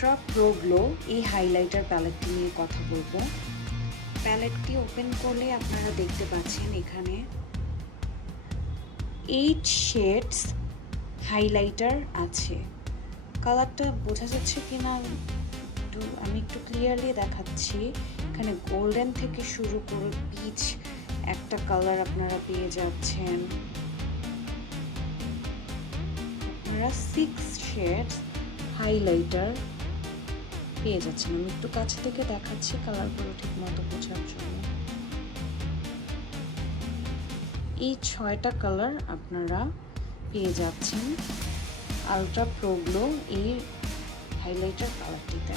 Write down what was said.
Ultra pro glow এই highlighter প্যালেটটি নিয়ে কথা বলবো। প্যালেটটি ওপেন করলে আপনারা দেখতে পাচ্ছেন এখানে 8 শেডস হাইলাইটার আছে। কালারটা বোঝা যাচ্ছে কিনা আমি একটু ক্লিয়ারলি দেখাচ্ছি। এখানে গোল্ডেন থেকে শুরু করে পিচ একটা কালার আপনারা পেয়ে যাচ্ছেন। আপনারা 6 শেডস হাইলাইটার পেয়ে যাচ্ছেন। আমি একটু কাছ থেকে দেখাচ্ছি কালারগুলো ঠিক মতো বোঝার জন্য। এই 6টা কালার আপনারা পেয়ে যাচ্ছেন আলট্রা প্রো গ্লো এই হাইলাইটার কালারটিতে।